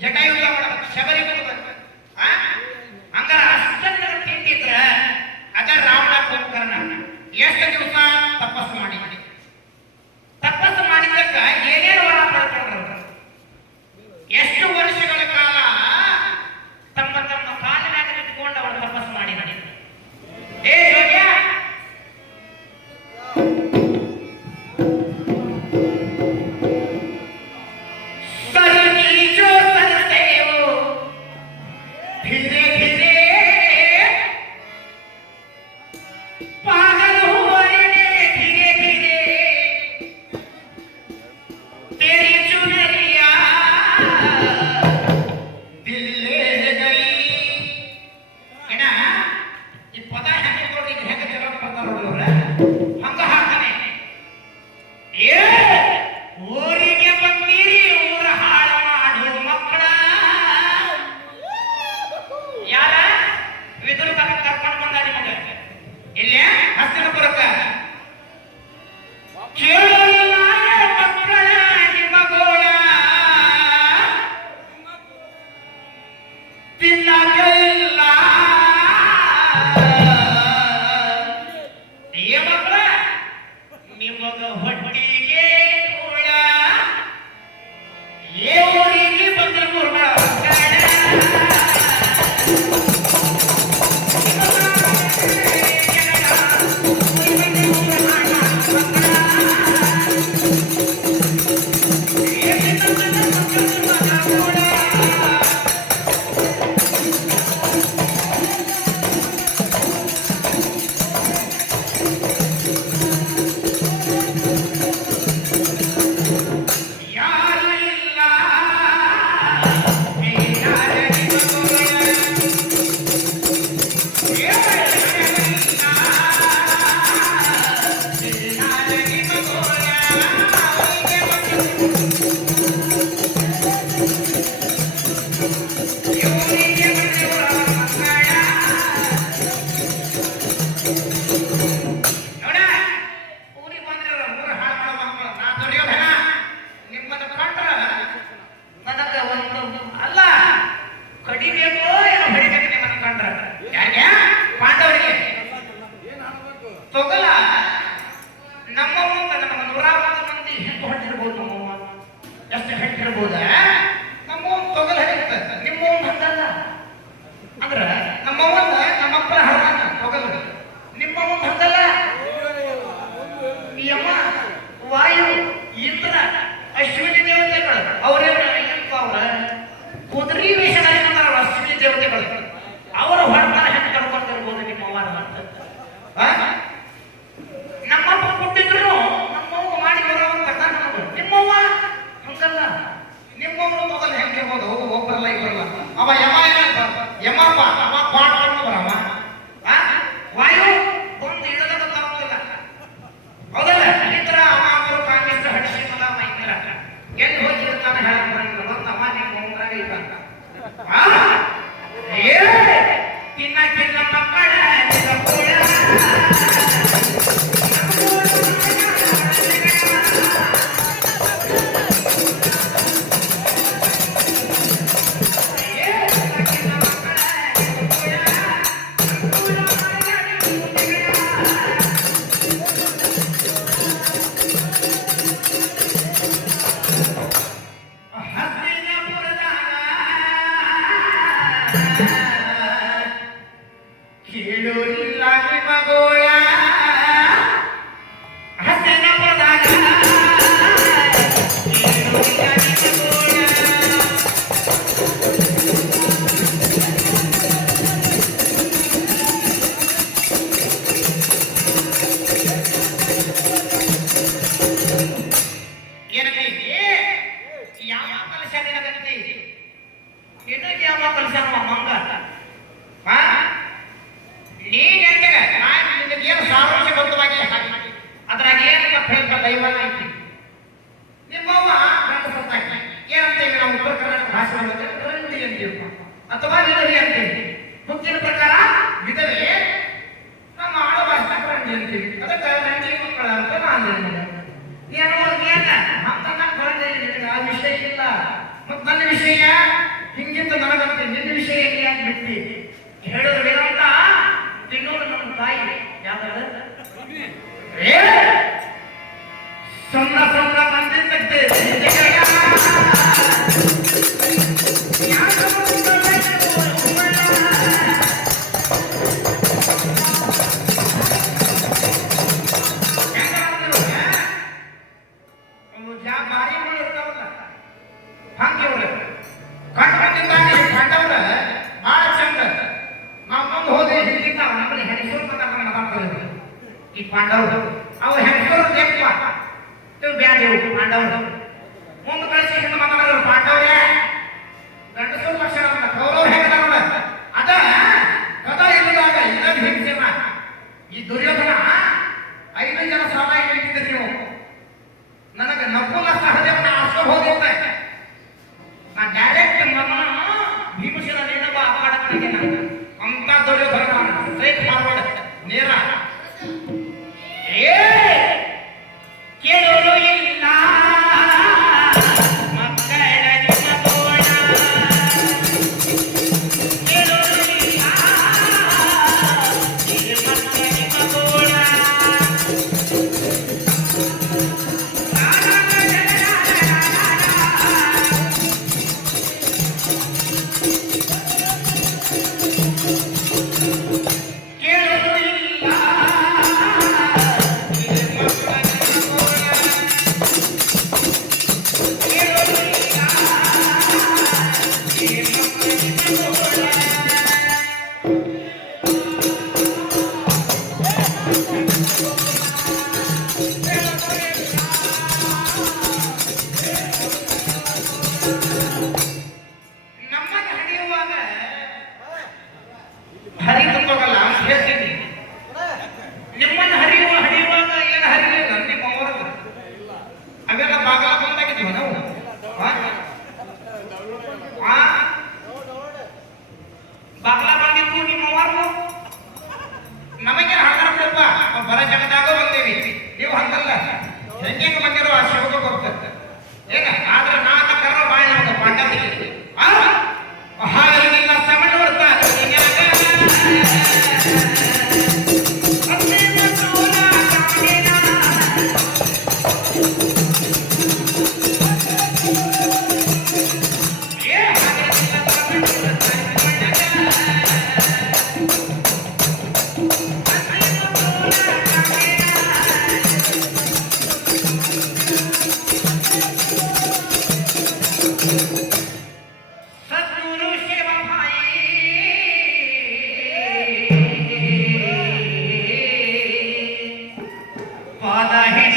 ಜಟಾಯುತ ಮಾಡ್ಬೇಕು, ಶಬರಿ ಕೊಡ್ಬೇಕು. ಹಂಗಾರ ಅಷ್ಟನ್ನ ತಿಂತಿದ್ರ ಅದ ರಾವಣ ಕುಂಭಕರ್ಣ ಎಷ್ಟು ದಿವಸ ತಪಸ್ಸು ಮಾಡಿದ್ರಿ. ತಪಸ್ಸು ಮಾಡಿದ್ದಕ್ಕ ಏನೇನು ವರ ಪಡ್ಕೊಂಡ್ರು, ಎಷ್ಟು ವರ್ಷಗಳ ಕಾಲ ತಮ್ಮ ತಮ್ಮ ಕಾಲಿನಾಗ ನಿಂತ್ಕೊಂಡು ಅವರು ತಪಸ್ಸು ಮಾಡಿದ್ದಾರೆ. ಏ ಯೋಗ್ಯ, ಅಥವಾ ವಿಧವೆ ಅಂತೀವಿ. ಹುಟ್ಟಿನ ಪ್ರಕಾರ ವಿಧವೆ ನಮ್ಮ ಆಳು ಭಾಷೆ ರಂಡಿ ಅಂತೀವಿ. ಅದಕ್ಕೆ ರಂಡಿ ಮಕ್ಕಳ ಅಂತ ನಾನು ಏನು ಹಂಗ ಆ ವಿಷಯ ಇಲ್ಲ. ಮತ್ ನನ್ನ ವಿಷಯ ಹಿಂಗಿಂತ ನನಗಂತೆ ನಿನ್ನ ವಿಷಯ ಹೆಂಗೆ ಯಾಕೆ ಬಿಟ್ಟಿ ಹೇಳಿದ್ರು ಏನಂತ ತಿನ್ನೋರು ನಮ್ಮ ತಾಯಿ ಯಾವ್ದಾರ ಸಣ್ಣ ಸಣ್ಣ ಮಂದಿ ತೆಗ್ದೆ ಈ ಪಾಂಡವರು ಅವು ಹೆಂಗಸರು ಬೇಕಪ್ಪ ನೀವು ಬ್ಯಾಡೇವು ಪಾಂಡವರು ಮುಂದೆ ಕಳಿಸಿ ಹಿಂದೆ ಮಾತಾಡೋರು ಪಾಂಡವರೇ ಗಂಡಸರು ಲಕ್ಷಣ ಕೌರವ ಹೆಂಗದವಳ ಅದ ಕದ ಇಲ್ಲದಾಗ ಇನ್ನೊಂದು ಹಿಂಸೆನ ಈ ದುರ್ಯೋಧನ 5 ಜನ ಸಾಲ ಇಟ್ಟಿದ್ರಿ ನೀವು ನನಗೆ ನಕುಲ ಸಹದೇವನ ಆಸೆ ಹೋಗಿದ್ದೆ ನಾ ಡೈರೆಕ್ಟ್ ಮಗನ ಭೀಮಸೇನ ನೇನಬ ಅಪಾಡಕ್ಕೆ ಅಂತ ದುರ್ಯೋಧನ ಸ್ಟ್ರೈಟ್ ಫಾರ್ವರ್ಡ್ ನೇರ ಕೇಳೋರು ಇಲ್ಲ ಮಕ್ಕಳ ನಿಮ್ಮ ತೋಳ ಕೇಳೋರು ಇಲ್ಲ ಮಕ್ಕಳ ನಿಮ್ಮ ತೋಳ ನಿಮ್ಮನ್ನು ಹರಿಯುವಾಗ ಏನು ಹರಿಲಿಲ್ಲ ನಿಮ್ಮ ಅವರಲ್ಲ ಅವೆಲ್ಲ ಬಾಗಲ ಬಂದಾಗಿದ್ವ ನಾವು ಬಾಗಲ ಬಂದಿದ್ವು ನಿಮ್ಮ ಅವರು ನಮಗೆ ಹಾಗಾಡ್ರಪ್ಪ ಬರ ಜಗದಾಗ ಬಂದೇವಿ ನೀವು ಹಂಗಲ್ಲ ಹೆಂಗೆ ಬಂದಿರೋ ಆ ಶಿವಗ ಗೊತ್ತಂತೆ ಏನ ಆದ್ರೆ ನಾನು ಕರ್ರ ಬಾಯಿ ನಮಗೆ ಪಾಂಡವರಿಗೆ ಹಾಲಿನ ಸಮಣ ನೋಡ್ತಾರೆ Father,